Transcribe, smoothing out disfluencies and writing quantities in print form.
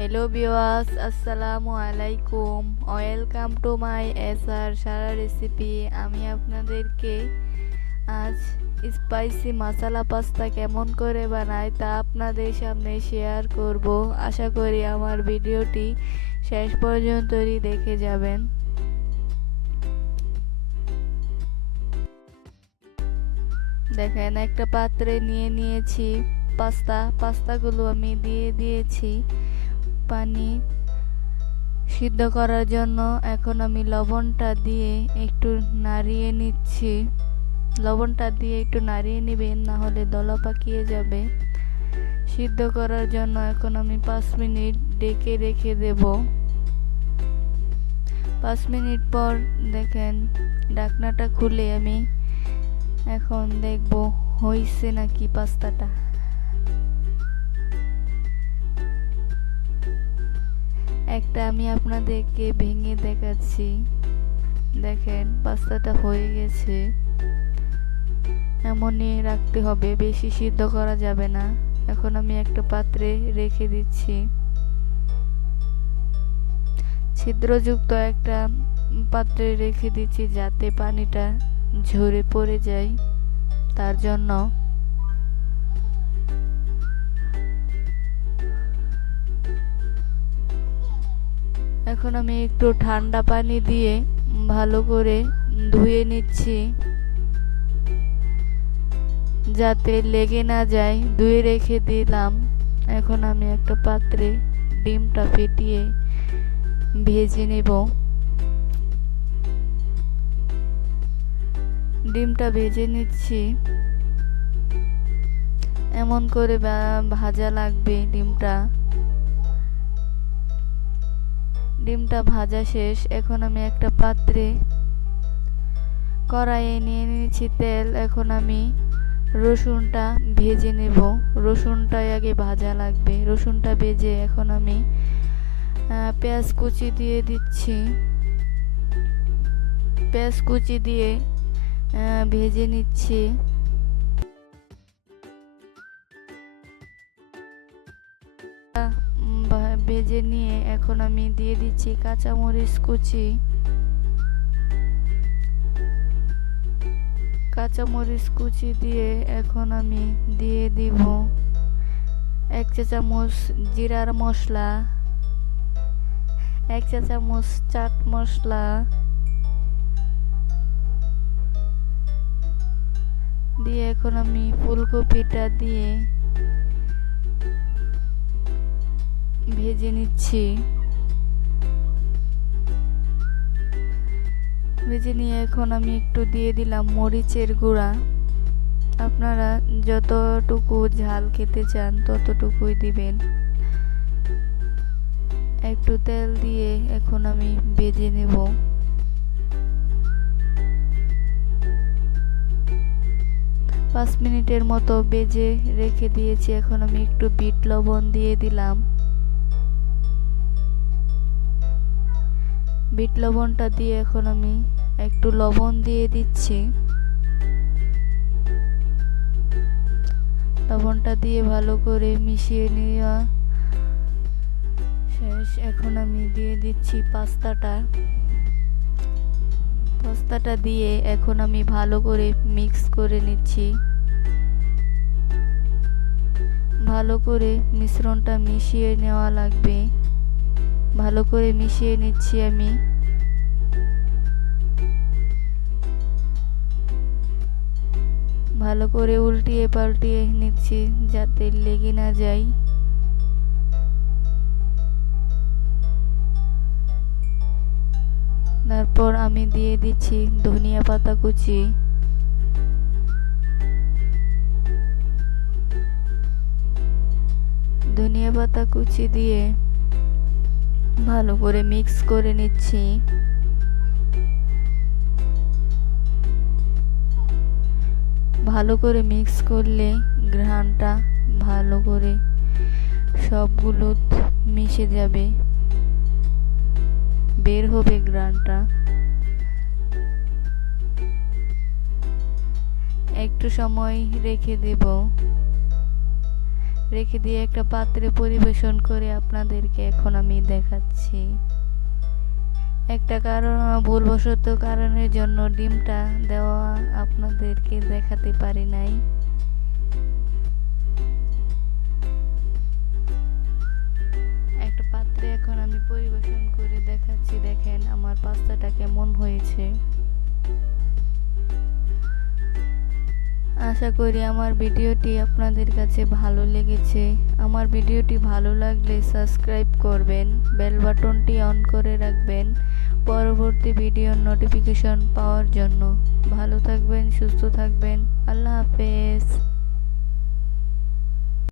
Hello viewers, আসসালামু আলাইকুম। Welcome to my SR Sara recipe. আমি আপনাদেরকে আজ স্পাইসি মশলা পাস্তা কেমন করে বানাই তা আপনাদের সামনে শেয়ার করব। আশা করি আমার ভিডিওটি শেষ পর্যন্তই দেখে যাবেন। দেখেন, একটা পাত্রে নিয়ে নিয়েছি পাস্তাগুলো আমি দিয়ে দিয়েছি পানি সিদ্ধ করার জন্য। এখন আমি লবণটা দিয়ে একটু নাড়িয়ে নিচ্ছি। লবণটা দিয়ে একটু নাড়িয়ে নেবেন, না হলে দলা পাকিয়ে যাবে। সিদ্ধ করার জন্য এখন আমি 5 মিনিট ঢেকে রেখে দেব। 5 মিনিট পর দেখেন ঢাকনাটা খুলে আমি এখন দেখব হয়েছে নাকি পাস্তাটা। একটা আমি আপনাদেরকে ভেঙে দেখাচ্ছি। দেখেন পাস্তাটা হয়ে গেছে। এমনই রাখতে হবে, বেশি সিদ্ধ করা যাবে না। এখন আমি একটা পাত্রে রেখে দিচ্ছি। ছিদ্রযুক্ত একটা পাত্রে রেখে দিচ্ছি যাতে পানিটা ঝরে পড়ে যায়, তার জন্য। এখন আমি একটু ঠান্ডা পানি দিয়ে ভালো করে ধুয়ে নিচ্ছি যাতে লেগে না যায়। ধুয়ে রেখে দিলাম। এখন আমি একটা পাত্রে ডিমটা ফেটিয়ে ভেজে নেব। ডিমটা ভেজে নিচ্ছি। এমন করে ভাজা লাগবে ডিমটা ভাজা শেষ। এখন আমি একটা পাত্রে কড়াইয়ে নিয়ে নিয়েছি তেল। এখন আমি রসুনটা ভেজে নেব। রসুনটাই আগে ভাজা লাগবে। রসুনটা ভেজে এখন আমি পেঁয়াজ কুচি দিয়ে দিচ্ছি। পেঁয়াজ কুচি দিয়ে ভেজে নিচ্ছি। ভেজে নিয়ে এখন আমি দিয়ে দিচ্ছি কাঁচামরিচ কুচি। কাঁচামরিচ কুচি দিয়ে এখন আমি দিয়ে দিব 1 চা চামচ জিরার মশলা, 1 চা চামচ চাট মশলা দিয়ে এখন আমি ফুলকপিটা দিয়ে ভেজে নিচ্ছি। ভেজে নিয়ে এখন আমি একটু দিয়ে দিলাম মরিচের গুঁড়া। আপনারা যতটুকু ঝাল খেতে চান ততটুকুই দিবেন। একটু তেল দিয়ে এখন আমি ভেজে নেব। পাঁচ মিনিটের মতো ভেজে রেখে দিয়েছি। এখন আমি একটু বিট লবণ দিয়ে দিলাম। বিট লবণটা দিয়ে এখন আমি একটু লবণ দিয়ে দিচ্ছি। লবণটা দিয়ে ভালো করে মিশিয়ে নেওয়া শেষ। এখন আমি দিয়ে দিচ্ছি পাস্তাটা দিয়ে এখন আমি ভালো করে মিক্স করে নিচ্ছি। ভালো করে মিশ্রণটা মিশিয়ে নেওয়া লাগবে। ভালো করে মিশিয়ে নিচ্ছি আমি। ভালো করে উল্টিয়ে পাল্টিয়ে নিচ্ছি যাতে লেগে না যায়। তারপর আমি দিয়ে দিচ্ছি ধনিয়া পাতা কুচি। ধনিয়া পাতা কুচি দিয়ে ভালো করে মিক্স করে নিচ্ছি। ভালো করে মিক্স করলে ঘ্রাণটা ভালো করে সবগুলো মিশে যাবে, বের হবে ঘ্রাণটা। একটু সময় রেখে দেব। রেখে দিয়ে একটা পাত্রে পরিবেশন করে আপনাদেরকে এখন আমি দেখাচ্ছি। একটা ভুলবশত কারণের জন্য ডিমটা দেওয়া আপনাদেরকে দেখাতে পারি নাই। একটা পাত্রে এখন আমি পরিবেশন করে দেখাচ্ছি। দেখেন আমার পাস্তাটা কেমন হয়েছে। আশা করি আমার ভিডিওটি আপনাদের কাছে ভালো লেগেছে। আমার ভিডিওটি ভালো লাগলে সাবস্ক্রাইব করবেন, বেল বাটনটি অন করে রাখবেন পরবর্তী ভিডিওর নোটিফিকেশন পাওয়ার জন্য। ভালো থাকবেন, সুস্থ থাকবেন। আল্লাহ হাফেজ।